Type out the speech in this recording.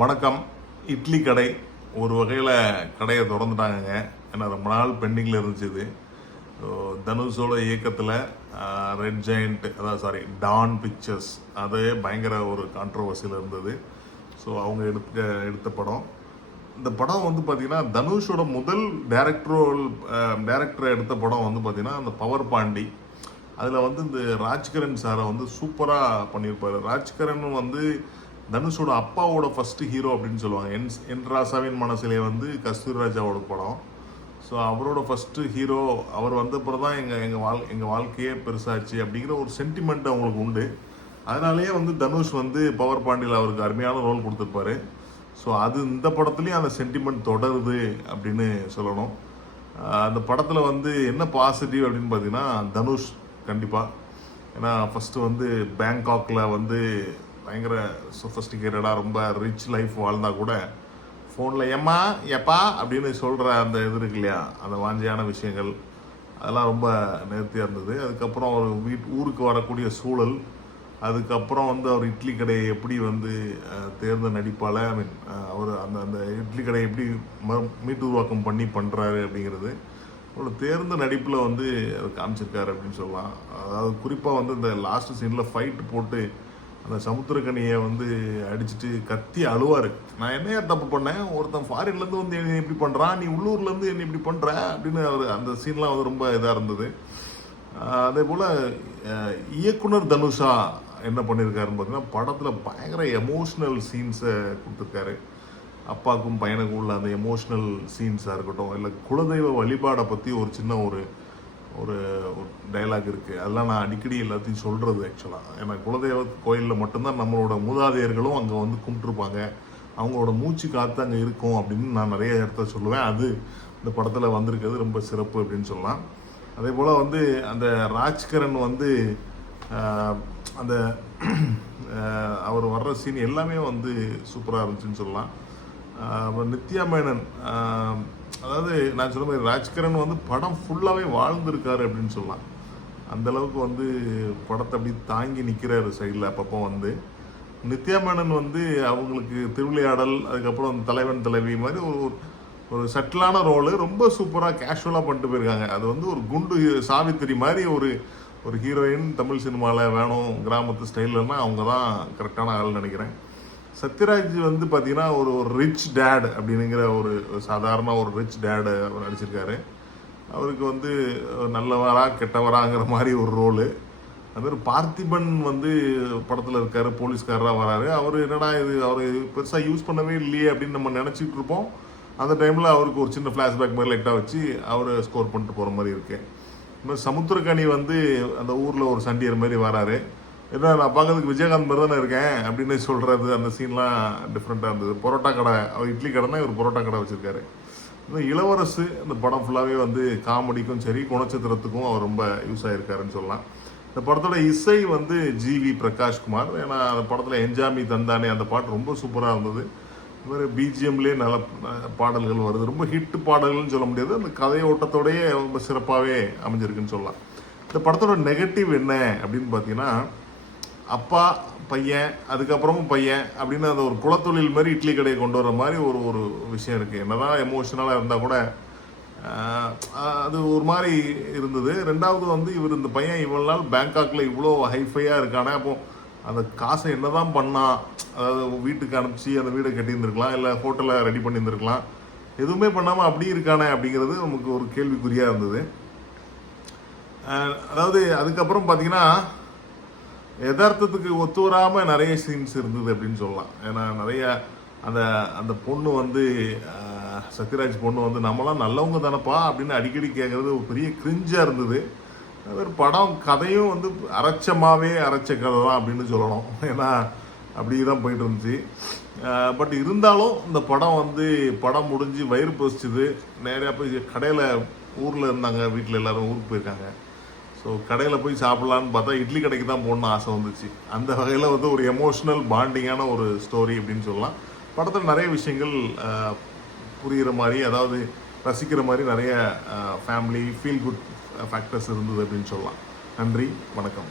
வணக்கம். இட்லி கடை ஒரு வகையில் கடையை திறந்துட்டாங்கங்க. ஏன்னா ரொம்ப நாள் பெண்டிங்கில் இருந்துச்சு இது. தனுஷோட இயக்கத்தில் ரெட் ஜெயண்ட் டான் பிக்சர்ஸ் அது பயங்கர ஒரு கான்ட்ரவர்சியில் இருந்தது. ஸோ அவங்க எடுத்த படம். இந்த படம் வந்து பார்த்திங்கன்னா தனுஷோட முதல் டேரக்டரை எடுத்த படம் வந்து பார்த்திங்கன்னா அந்த பவர் பாண்டி. அதில் வந்து இந்த ராஜ்கரன் சாரை வந்து சூப்பராக பண்ணியிருப்பார். ராஜ்கரன் வந்து தனுஷோட அப்பாவோட ஃபஸ்ட்டு ஹீரோ அப்படின்னு சொல்லுவாங்க. என் ராசாவின் மனசிலே வந்து கஸ்தூரி ராஜாவோட படம். ஸோ அவரோட ஃபஸ்ட்டு ஹீரோ அவர் வந்தப்பறம் தான் எங்கள் வாழ்க்கையே பெருசாச்சு அப்படிங்கிற ஒரு சென்டிமெண்ட் அவங்களுக்கு உண்டு. அதனாலேயே வந்து தனுஷ் வந்து பவர் பாண்டியில் அவருக்கு அருமையான ரோல் கொடுத்துருப்பாரு. ஸோ அது இந்த படத்துலேயும் அந்த சென்டிமெண்ட் தொடருது அப்படின்னு சொல்லணும். அந்த படத்தில் வந்து என்ன பாசிட்டிவ் அப்படின்னு பார்த்தீங்கன்னா தனுஷ் கண்டிப்பாக. ஏன்னா ஃபஸ்ட்டு வந்து பேங்காக்கில் வந்து பயங்கர சொஃபஸ்டிகேட்டடாக ரொம்ப ரிச் லைஃப் வாழ்ந்தால் கூட ஃபோனில் எம்மா எப்பா அப்படின்னு சொல்கிற அந்த இது இருக்கு இல்லையா, அந்த வாஞ்சியான விஷயங்கள் அதெல்லாம் ரொம்ப நேர்த்தியாக இருந்தது. அதுக்கப்புறம் அவர் ஊருக்கு வரக்கூடிய சூழல், அதுக்கப்புறம் வந்து அவர் இட்லி கடையை எப்படி வந்து தேர்ந்த நடிப்பால் அவர் அந்த இட்லி கடையை எப்படி மீட்டு உருவாக்கம் பண்ணுறாரு அப்படிங்கிறது அவரோட தேர்ந்த நடிப்பில் வந்து அவர் காமிச்சிருக்காரு அப்படின்னு சொல்லலாம். அதாவது குறிப்பாக வந்து இந்த லாஸ்ட் சீனில் ஃபைட் போட்டு அந்த சமுத்திரக்கனியை வந்து அடிச்சுட்டு கத்தி அழுவார். நான் என்னையா தப்பு பண்ணேன், ஒருத்தன் ஃபாரின்லேருந்து வந்து என்னை இப்படி பண்ணுறான், நீ உள்ளூர்லேருந்து என்னை இப்படி பண்ணுற அப்படின்னு அவர் அந்த சீன்லாம் வந்து ரொம்ப இதாக இருந்தது. அதே போல் இயக்குனர் தனுஷா என்ன பண்ணியிருக்காருன்னு பார்த்தீங்கன்னா படத்தில் பயங்கர எமோஷ்னல் சீன்ஸை கொடுத்துருக்காரு. அப்பாவுக்கும் பையனுக்கும் உள்ள அந்த எமோஷ்னல் சீன்ஸாக இருக்கட்டும், இல்லை குலதெய்வ வழிபாடை பற்றி ஒரு சின்ன ஒரு டைலாக் இருக்குது. அதெல்லாம் நான் அடிக்கடி எல்லாத்தையும் சொல்கிறது ஆக்சுவலாக. ஏன்னா குலதெய்வ கோயிலில் மட்டும்தான் நம்மளோட மூதாதையர்களும் அங்கே வந்து கும்பிட்டுருப்பாங்க, அவங்களோட மூச்சு காற்று அங்கே இருக்கும் அப்படின்னு நான் நிறைய இடத்த சொல்லுவேன். அது இந்த படத்தில் வந்திருக்கிறது ரொம்ப சிறப்பு அப்படின்னு சொல்லலாம். அதே போல் வந்து அந்த ராஜ்கரன் வந்து அந்த அவர் வர்ற சீன் எல்லாமே வந்து சூப்பராக இருந்துச்சுன்னு சொல்லலாம். நித்யா மேனன், அதாவது நான் சொல்ல மாதிரி ராஜ்கரன் வந்து படம் ஃபுல்லாகவே வாழ்ந்துருக்காரு அப்படின்னு சொல்லலாம். அந்தளவுக்கு வந்து படத்தை அப்படி தாங்கி நிற்கிறாரு சைடில் அப்பப்போ வந்து. நித்யா மேனன் வந்து அவங்களுக்கு திருவிளையாடல், அதுக்கப்புறம் அந்த தலைவன் தலைவி மாதிரி ஒரு சட்டிலான ரோலு ரொம்ப சூப்பராக கேஷுவலாக பண்ணிட்டு போயிருக்காங்க. அது வந்து ஒரு குண்டு சாவித்திரி மாதிரி ஒரு ஹீரோயின் தமிழ் சினிமாவில் வேணும் கிராமத்து ஸ்டைல்லன்னா அவங்க தான் கரெக்டான ஆள் நினைக்கிறேன். சத்யராஜ் வந்து பார்த்தீங்கன்னா ஒரு ரிச் டேட் அப்படிங்கிற ஒரு சாதாரண ஒரு ரிச் டேடு அவர் நடிச்சிருக்காரு. அவருக்கு வந்து நல்லவரா கெட்டவராங்கிற மாதிரி ஒரு ரோலு. அதுமாதிரி பார்த்திபன் வந்து படத்தில் இருக்கார், போலீஸ்காரராக வராரு. அவர் என்னடா இது அவர் பெருசாக யூஸ் பண்ணவே இல்லையே அப்படின்னு நம்ம நினச்சிட்டு இருப்போம். அந்த டைமில் அவருக்கு ஒரு சின்ன ஃப்ளாஷ்பேக் மாதிரி லைட்டாக வச்சு அவர் ஸ்கோர் பண்ணிட்டு போகிற மாதிரி இருக்குது. இன்னும் சமுத்திரக்கனி வந்து அந்த ஊரில் ஒரு சண்டியர் மாதிரி வராரு. ஏன்னா நான் பார்க்கறதுக்கு விஜயகாந்த் மாதிரி தானே இருக்கேன் அப்படின்னு சொல்கிறது, அந்த சீன்லாம் டிஃப்ரெண்ட்டாக இருந்தது. பரோட்டா கடை, அவர் இட்லி கடைனா இவர் பரோட்டா கடை வச்சுருக்காரு. இன்னும் இளவரசு இந்த படம் ஃபுல்லாகவே வந்து காமெடிக்கும் சரி குணச்சித்திரத்துக்கும் அவர் ரொம்ப யூஸ் ஆகிருக்காருன்னு சொல்லலாம். இந்த படத்தோட இசை வந்து ஜிவி பிரகாஷ்குமார். ஏன்னா அந்த படத்தில் என்ஜாமி தந்தானே அந்த பாட்டு ரொம்ப சூப்பராக இருந்தது. இது மாதிரி பிஜிஎம்லேயே நல்ல பாடல்கள் வருது. ரொம்ப ஹிட் பாடல்கள்னு சொல்ல முடியாது, அந்த கதையோட்டத்தோடையே ரொம்ப சிறப்பாகவே அமைஞ்சிருக்குன்னு சொல்லலாம். இந்த படத்தோட நெகட்டிவ் என்ன அப்படின்னு பார்த்தீங்கன்னா அப்பா பையன் அதுக்கப்புறமும் பையன் அப்படின்னு அந்த ஒரு குலத்தொழில் மாதிரி இட்லி கடையை கொண்டு வர மாதிரி ஒரு விஷயம் இருக்குது. என்னதான் எமோஷனலாக இருந்தால் கூட அது ஒரு மாதிரி இருந்தது. ரெண்டாவது வந்து இவர் இந்த பையன் இவ்வளோ நாள் பேங்காக்கில் இவ்வளோ ஹைஃபையாக இருக்கானே, அப்போது அந்த காசை என்ன தான் பண்ணால், அதாவது வீட்டுக்கு அனுப்பிச்சி அந்த வீடை கட்டியிருந்துருக்கலாம், இல்லை ஹோட்டலை ரெடி பண்ணியிருந்துருக்கலாம், எதுவுமே பண்ணாமல் அப்படி இருக்கானே அப்படிங்கிறது நமக்கு ஒரு கேள்விக்குறியாக இருந்தது. அதாவது அதுக்கப்புறம் பார்த்திங்கன்னா யதார்த்தத்துக்கு ஒத்து வராமல் நிறைய சீன்ஸ் இருந்தது அப்படின்னு சொல்லலாம். ஏன்னா நிறைய அந்த பொண்ணு வந்து சத்யராஜ் பொண்ணு வந்து நம்மளாம் நல்லவங்க தானப்பா அப்படின்னு அடிக்கடி கேட்குறது ஒரு பெரிய கிரிஞ்சாக இருந்தது. அது படம் கதையும் வந்து அரைச்ச கதை தான் அப்படின்னு சொல்லணும். ஏன்னா அப்படி தான் போயிட்டு இருந்துச்சு. பட் இருந்தாலும் இந்த படம் முடிஞ்சு வயிறு பசிச்சுது. நேராக போய் கடையில் ஊரில் இருந்தாங்க, வீட்டில் எல்லோரும் ஊருக்கு போயிருக்காங்க. ஸோ கடையில் போய் சாப்பிட்லான்னு பார்த்தா இட்லி கடைக்கு தான் போகணுன்னு ஆசை வந்துச்சு. அந்த வகையில் வந்து ஒரு எமோஷ்னல் பாண்டிங்கான ஒரு ஸ்டோரி அப்படின்னு சொல்லலாம். படத்தில் நிறைய விஷயங்கள் புரிகிற மாதிரி, அதாவது ரசிக்கிற மாதிரி நிறைய ஃபேமிலி ஃபீல் குட் ஃபேக்டர்ஸ் இருந்தது அப்படின்னு சொல்லலாம். நன்றி, வணக்கம்.